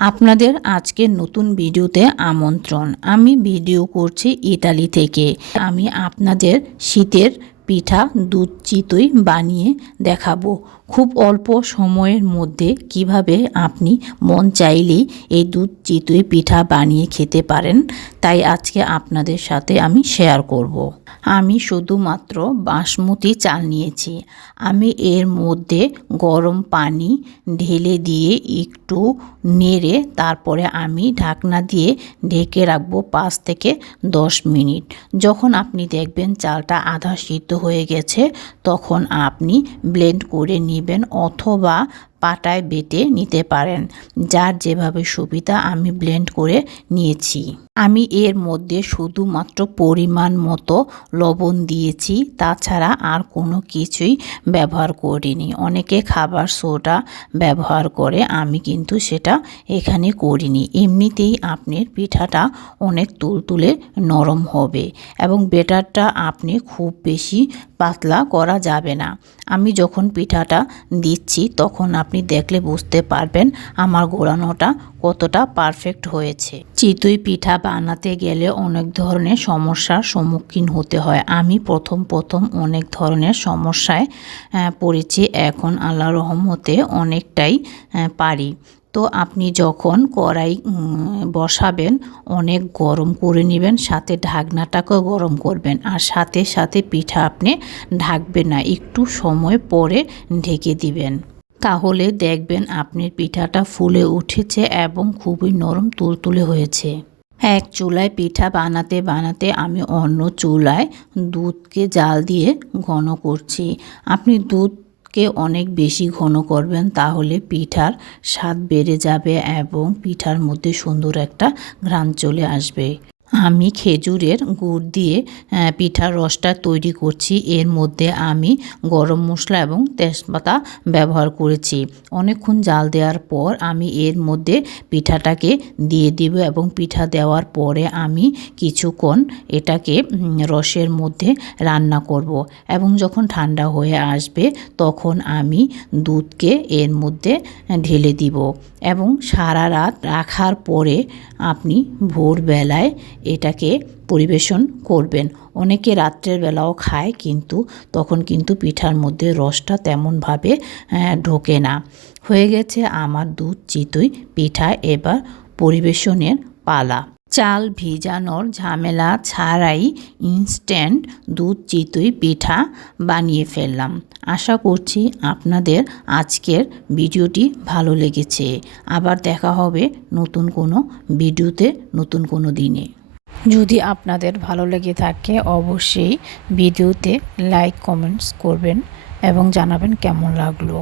আপনাদের আজকের নতুন ভিডিওতে আমন্ত্রণ। আমি ভিডিও করছি ইতালি থেকে। আমি আপনাদের শীতের পিঠা দুধ চিতই বানিয়ে দেখাবো। খুব অল্প সময়ের মধ্যে কিভাবে আপনি মন চাইলেই এই দুধ চিতই পিঠা বানিয়ে খেতে পারেন, তাই আজকে আপনাদের সাথে আমি শেয়ার করব। আমি শুধুমাত্র বাসমতি চাল নিয়েছি। আমি এর মধ্যে গরম পানি ঢেলে দিয়ে একটু নেড়ে তারপরে আমি ঢাকনা দিয়ে ঢেকে রাখবো 5 থেকে 10 মিনিট। যখন আপনি দেখবেন চালটা আধা সিদ্ধ হয়ে গেছে, তখন আপনি ব্লেন্ড করে নেবেন অথবা পাটায় বেটে নিতে পারেন, যার যেভাবে সুবিধা। আমি ব্লেন্ড করে নিয়েছি। আমি এর মধ্যে শুধুমাত্র পরিমাণ মতো লবণ দিয়েছি, তাছাড়া আর কোনো কিছুই ব্যবহার করিনি। অনেকে খাবার সোডা ব্যবহার করে, আমি কিন্তু সেটা এখানে করিনি। এমনিতেই আপনার পিঠাটা অনেক তুলতুলে নরম হবে এবং বেটারটা আপনি খুব বেশি পাতলা করা যাবে না। আমি যখন পিঠাটা দিচ্ছি তখন আপনি দেখলে বুঝতে পারবেন আমার গোলানোটা কতটা পারফেক্ট হয়েছে। চিতই পিঠা বানাতে গেলে অনেক ধরনের সমস্যার সম্মুখীন হতে হয়। আমি প্রথম অনেক ধরনের সমস্যায় পড়েছি, এখন আল্লাহর রহমতে অনেকটাই পারি। তো আপনি যখন কড়াই বসাবেন অনেক গরম করে নেবেন, সাথে ঢাকনাটাকেও গরম করবেন, আর সাথে সাথে পিঠা আপনি ঢাকবেন না, একটু সময় পরে ঢেকে দিবেন। তাহলে দেখবেন আপনার পিঠাটা ফুলে উঠেছে এবং খুবই নরম তুলতুলে হয়েছে। এক চুলায় পিঠা বানাতে বানাতে আমি অন্য চুলায় দুধকে জাল দিয়ে ঘন করছি। আপনি দুধকে অনেক বেশি ঘন করবেন, তাহলে পিঠার স্বাদ বেড়ে যাবে এবং পিঠার মধ্যে সুন্দর একটা ঘ্রাণ চলে আসবে। আমি খেজুরের গুড় দিয়ে পিঠার রসটা তৈরি করছি। এর মধ্যে আমি গরম মশলা এবং তেজপাতা ব্যবহার করেছি। অনেকক্ষণ জাল দেওয়ার পর আমি এর মধ্যে পিঠাটাকে দিয়ে দিব এবং পিঠা দেওয়ার পরে আমি কিছুক্ষণ এটাকে রসের মধ্যে রান্না করব এবং যখন ঠান্ডা হয়ে আসবে তখন আমি দুধকে এর মধ্যে ঢেলে দিব এবং সারা রাত রাখার পরে আপনি ভোরবেলায় এটাকে পরিবেশন করবেন। অনেকে রাত্রের বেলাও খায়, কিন্তু তখন কিন্তু পিঠার মধ্যে রসটা তেমনভাবে ঢোকে না। হয়ে গেছে আমার দুধ চিতই পিঠা, এবার পরিবেশনের পালা। চাল ভিজানোর ঝামেলা ছাড়াই ইনস্ট্যান্ট দুধ চিতই পিঠা বানিয়ে ফেললাম। আশা করছি আপনাদের আজকের ভিডিওটি ভালো লেগেছে। আবার দেখা হবে নতুন কোনো ভিডিওতে, নতুন কোনো দিনে। যদি আপনাদের ভালো লেগে থাকে অবশ্যই ভিডিওতে লাইক কমেন্টস করবেন এবং জানাবেন কেমন লাগলো।